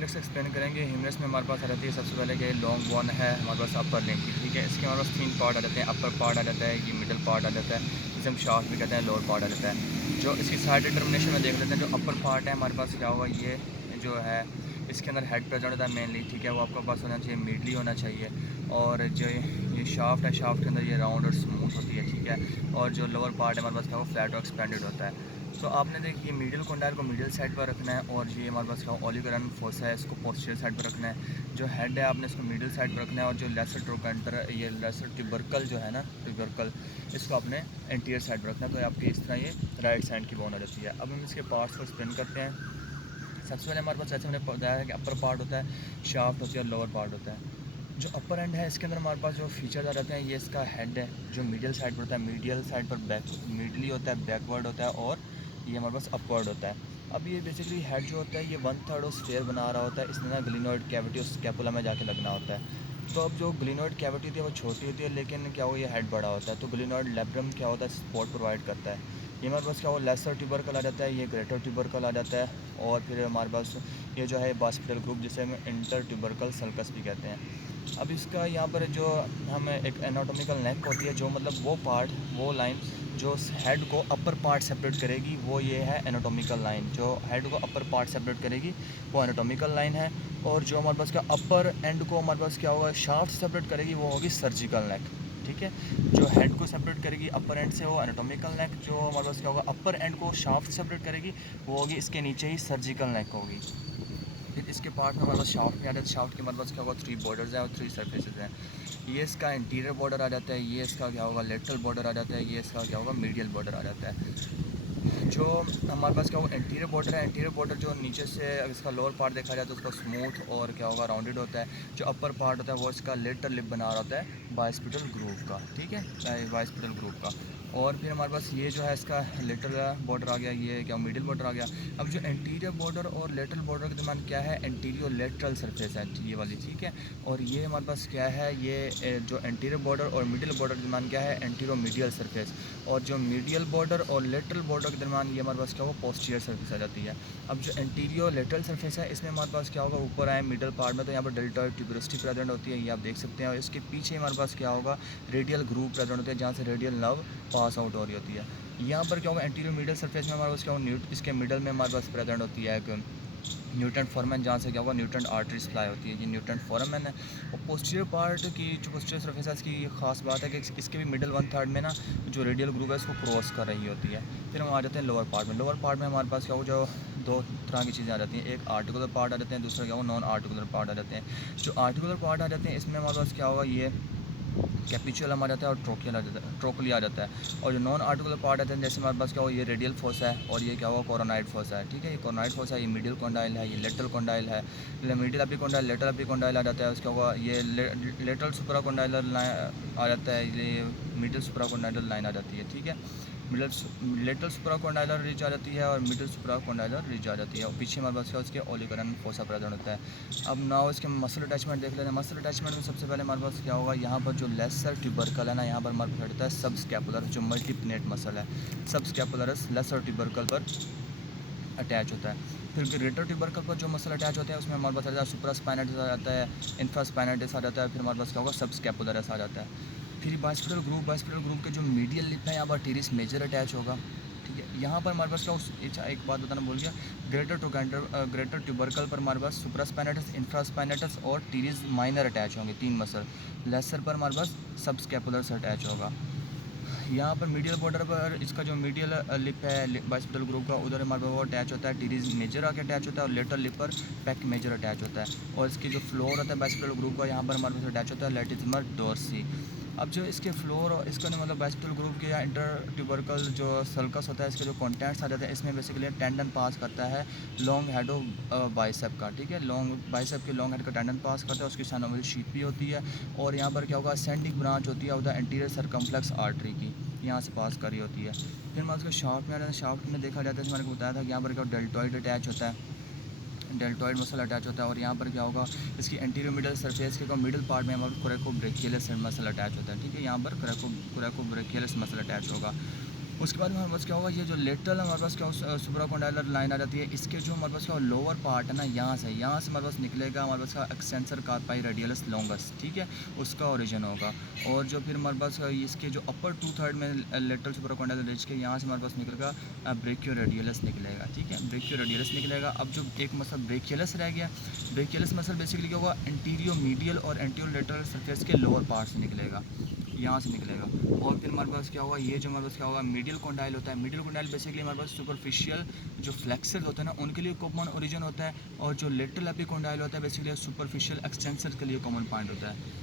हीमरेक्स explain करेंगे। हीमरेक्स में हमारे पास आ जाती है सबसे पहले कि लॉन्ग वन है हमारे पास अपर लिंक की, ठीक है। इसके हमारे पास 3 पार्ट आ जाते हैं, अपर पार्ट आ जाता है, ये मिडल पार्ट आ जाता है, जिसे हम शाफ्ट भी कहते हैं, लोअर पार्ट आ जाता है। जो इसकी साइड डिटर्मिनेशन में देख लेते हैं, जो अपर पार्ट है हमारे पास क्या होगा, ये जो है इसके अंदर हेड प्रेजेंट होता है मेनली, ठीक है। वो आपके पास होना चाहिए, मीडली होना चाहिए। और जो ये शाफ्ट है, शाफ्ट के अंदर ये राउंड और स्मूथ होती है, ठीक है। और जो लोअर पार्ट है हमारे पास क्या वो फ्लैट और एक्सपेंडेड होता है। तो आपने देखिए मीडियल कंडाइल को मीडियल साइड पर रखना है, और ये हमारे पास क्या ओलिगोरन फोसा है, इसको पोस्टीरियर साइड पर रखना है। जो हेड है आपने इसको मीडियल साइड पर रखना है, और जो लेसर ट्रोकेंटर ये लेसर ट्यूबरकल जो है ना, ट्यूबरकल, इसको आपने एंटीरियर साइड पर रखना है। तो आपकी इस तरह ये राइट साइड की बोन आ जाती है। अब हम इसके पार्ट्स को एक्सप्लेन करते हैं। सबसे पहले हमारे पास जैसे हमने बताया है कि अपर पार्ट होता है, शाफ्ट होती है और लोअर पार्ट होता है। जो अपर एंड है इसके अंदर हमारे पास जो फीचर्स आ जाते हैं, ये इसका हेड है जो मीडियल साइड पर होता है, मीडियल साइड पर बैक मिडली होता है, बैकवर्ड होता है, और ये हमारे पास अपवर्ड होता है। अब ये बेसिकली हेड जो होता है ये 1/3 उस स्फीयर बना रहा होता है, इसमें ना ग्लिनोइड कैविटी उस स्कैपुला में जाके लगना होता है। तो अब जो ग्लिनोइड कैविटी होती है वो छोटी होती है, लेकिन क्या हो ये हेड बड़ा होता है। तो ग्लिनोइड लेब्रम क्या होता है, सपोर्ट प्रोवाइड करता है। ये हमारे पास क्या हो लेसर ट्यूबरकल आ जाता है, ये ग्रेटर ट्यूबरकल आ जाता है, और फिर हमारे पास ये जो है बास्पिटल ग्रुप जिसे हम इंटर ट्यूबरकल सल्कस भी कहते हैं। अब इसका यहाँ पर जो हम एक एनाटॉमिकल नेक होती है, जो मतलब वो पार्ट वो लाइन जो हेड को अपर पार्ट सेपरेट करेगी, वो ये है एनाटॉमिकल लाइन। जो हेड को अपर पार्ट सेपरेट करेगी वो एनाटॉमिकल लाइन है। और जो हमारे पास क्या अपर एंड को हमारे पास क्या होगा शाफ्ट सेपरेट करेगी, वो होगी सर्जिकल नेक, ठीक है। जो हेड को सेपरेट करेगी अपर एंड से वो एनाटॉमिकल नेक, जो हमारे पास क्या होगा अपर एंड को शाफ्ट सेपरेट करेगी वो होगी इसके नीचे ही सर्जिकल नेक होगी। फिर इसके पार्ट में हमारे पास शाफ्ट में आ जाता है। शाफ्ट के हमारे पास क्या होगा 3 बॉर्डर्स हैं और 3 सर्फेसेस हैं। ये इसका इंटीरियर बॉर्डर आ जाता है, ये इसका क्या होगा लेटरल बॉर्डर आ जाता है, ये इसका क्या होगा मीडियल बॉर्डर आ जाता है। जो हमारे पास क्या होगा एंटीरियर बॉर्डर है, एंटीरियर बॉर्डर जो नीचे से अगर इसका लोअर पार्ट देखा जाए तो उसका स्मूथ और क्या होगा राउंडेड होता है। जो अपर पार्ट होता है वो इसका लेटर लिप बना रहा होता है बाइस्पिटल ग्रूव का, ठीक है, बाइस्पिटल ग्रूव का। और फिर हमारे पास ये जो है इसका लेटर बॉर्डर आ गया, ये क्या मिडिल बॉर्डर आ गया। अब जो एंटीरियर बॉर्डर और लेटरल बॉर्डर के दरमियान क्या है एंटीरियर लेटरल सरफेस है ये वाली, ठीक है। और ये हमारे पास क्या है ये जो एंटीरियर बॉर्डर और मिडिल बॉर्डर के दरमियान क्या है एंटीरियर मीडियल सरफेस। और जो मीडियल बॉर्डर और लेटरल बॉर्डर के दरमियान ये हमारे पास क्या होगा पोस्टीरियर सरफेस आ जाती है। अब जो एंटीरियर लेटरल सरफेस है इसमें हमारे पास क्या होगा ऊपर आए मिडल पार्ट में तो यहाँ पर डेल्टॉइड ट्यूबरोसिटी प्रेजेंट होती है, ये आप देख सकते हैं। और इसके पीछे हमारे पास क्या होगा रेडियल ग्रूव प्रेजेंट होती है, जहाँ से रेडियल नर्व पास आउट हो रही होती है। यहाँ पर क्या होगा एंटीरियर मिडल सरफेस में हमारे पास क्या होगा इसके मिडल में हमारे पास प्रेजेंट होती है एक न्यूटन फॉरमैन, जहाँ से क्या होगा न्यूटन आर्टरी सप्लाई होती है, ये न्यूटन फॉरमैन है। और पोस्टीरियर पार्ट की जो पोस्टीरियर सरफेस है इसकी खास बात है कि इसके भी मिडल 1/3 में ना जो रेडियल ग्रूव है इसको क्रॉस कर रही होती है। फिर हम आ जाते हैं लोअर पार्ट में। लोअर पार्ट में हमारे पास क्या हो जो 2 तरह की चीज़ें आ जाती हैं, एक आर्टिकुलर पार्ट आ जाते हैं, दूसरा क्या हो नॉन आर्टिकुलर पार्ट आ जाते हैं। जो आर्टिकुलर पार्ट आ जाते हैं इसमें हमारे पास क्या होगा ये कैपिचुलम आ जाता है और ट्रोकियल आ जाता है, ट्रोकली आ जाता है। और जो नॉन आर्टिकुलर पार्ट आते हैं जैसे हमारे पास क्या हो ये रेडियल फोसा है और ये क्या होगा कोरोनाइड फोसा है, ठीक है। ये कोरोनाइड फोसा है, ये मिडिल कॉन्डाइल है, ये लेटरल कॉन्डाइल है। मिडिल एपिकॉन्डाइल लेटरल एपिकॉन्डाइल आ जाता है, उसका होगा ये लेटरल सुप्राकॉन्डाइलर लाइन आ जाता है, ये मिडिल सुप्राकॉन्डाइलर लाइन आ जाती है, ठीक है। मिडल लेटरल सुप्राकॉन्डाइलर रिज आ जाती है और मिडिल सुप्राकॉन्डाइलर रिज आ जाती है, और पीछे हमारे पास क्या उसके ओलिगोरन फोसा प्रेजेंट होता है। अब नाउ इसके मसल अटैचमेंट देख लेते हैं। मसल अटैचमेंट में सबसे पहले हमारे पास क्या होगा यहाँ पर जो लेसर ट्यूबरकल है ना, यहाँ पर हमारे पास रहता है सब स्कैपुलर जो मल्टीपिनेट मसल है, सब स्कैपुलरस लेसर ट्यूबरकल पर अटैच होता है। फिर ग्रेटर ट्यूबरकल पर जो मसल अटैच होते हैं उसमें हमारे पास रहता है सुप्रास्पाइनेटिस आ जाता है, इंफ्रास्पाइनेटिस आ जाता है, फिर हमारे पास क्या होगा सब स्कैपुलरस आ जाता है। फिर बाइस्पिटल ग्रुप के जो मीडियल लिप है यहाँ पर टीरिस मेजर अटैच होगा, ठीक है। यहाँ पर हमारे पास क्या अच्छा एक बात बताना भूल गया, ग्रेटर ट्यूबरकल पर हमारे पास सुप्रास्पाइनेटिस, इंफ्रास्पाइनेटिस और टीरिस माइनर अटैच होंगे 3 मसल। लेसर पर हमारे पास सब स्कैपुलरस अटैच होगा। यहाँ पर मीडियल बॉर्डर पर इसका जो मीडियल लिप है बाइस्पिटल ग्रुप का उधर हमारे पास वो अटैच होता है, टीरीज मेजर आके अटैच होता है, और लेटर लिप पर पैक मेजर अटैच होता है। और इसकी जो फ्लोर होता है बाइस्पिटल ग्रुप का यहाँ पर हमारे पास अटैच होता है लेटिज्मर डोर्सी। अब जो इसके फ्लोर इसका मतलब बाइस्पिटल ग्रुप के या इंटर ट्यूबरकल जो सल्कस होता है इसके जो कॉन्टेंट्स आ जाते हैं इसमें बेसिकली टेंडन पास करता है लॉन्ग हेड ऑफ बाइसेप का, ठीक है। लॉन्ग बाइसेप के लॉन्ग हेड का टेंडन पास करता है, उसकी साइनोवियल शीट भी होती है। और यहाँ पर क्या होगा असेंडिंग ब्रांच होती है of the anterior circumflex artery की, यहाँ से पास कर रही होती है। फिर हमारे उसके शाफ्ट में आ जाता है। शाफ्ट में देखा जाता है मैंने को बताया था कि यहाँ पर क्या डेल्टॉइड अटैच होता है, डेल्टॉइड मसल अटैच होता है। और यहाँ पर क्या होगा इसकी एंटीरियर मिडल सरफेस के मिडल पार्ट में हमारे कोरेकोब्रेकियलिस मसल अटैच होता है, ठीक है। यहाँ पर कोरेकोब्रेकियलिस मसल अटैच होगा। उसके बाद हमारे पास क्या होगा, ये जो लेटरल हमारे पास क्या सुप्राकॉन्डाइलर लाइन आ जाती है, इसके जो हमारे पास क्या लोअर पार्ट है ना, यहाँ से हमारे पास निकलेगा हमारे पास का एक्सटेंसर कार्पाई रेडियलस लॉन्गस, ठीक है, उसका ओरिजिन होगा। और जो फिर हमारे पास इसके जो अपर 2/3 में लेटरल सुप्राकॉन्डाइलर रिज के यहाँ से हमारे पास निकलेगा ब्रेकियो रेडियलस निकलेगा, ठीक है, ब्रेकियो रेडियलस निकलेगा। अब जो एक मसल ब्रेकियलस रह गया, ब्रेकियलस मसल बेसिकली क्या होगा, एंटीरियो मीडियल और एंटीरियो लेटरल सरफेस के लोअर पार्ट से निकलेगा, यहाँ से निकलेगा। और फिर हमारे पास क्या होगा, ये जो हमारे पास क्या होगा, मीडियल कॉन्डाइल होता है। मीडियल कॉन्डाइल बेसिकली हमारे पास सुपरफिशियल जो फ्लेक्सर होते हैं ना, उनके लिए कॉमन ओरिजिन होता है। और जो लेटरल एपिकॉन्डाइल होता है बेसिकली सुपरफिशियल एक्सटेंसर के लिए कॉमन पॉइंट होता है।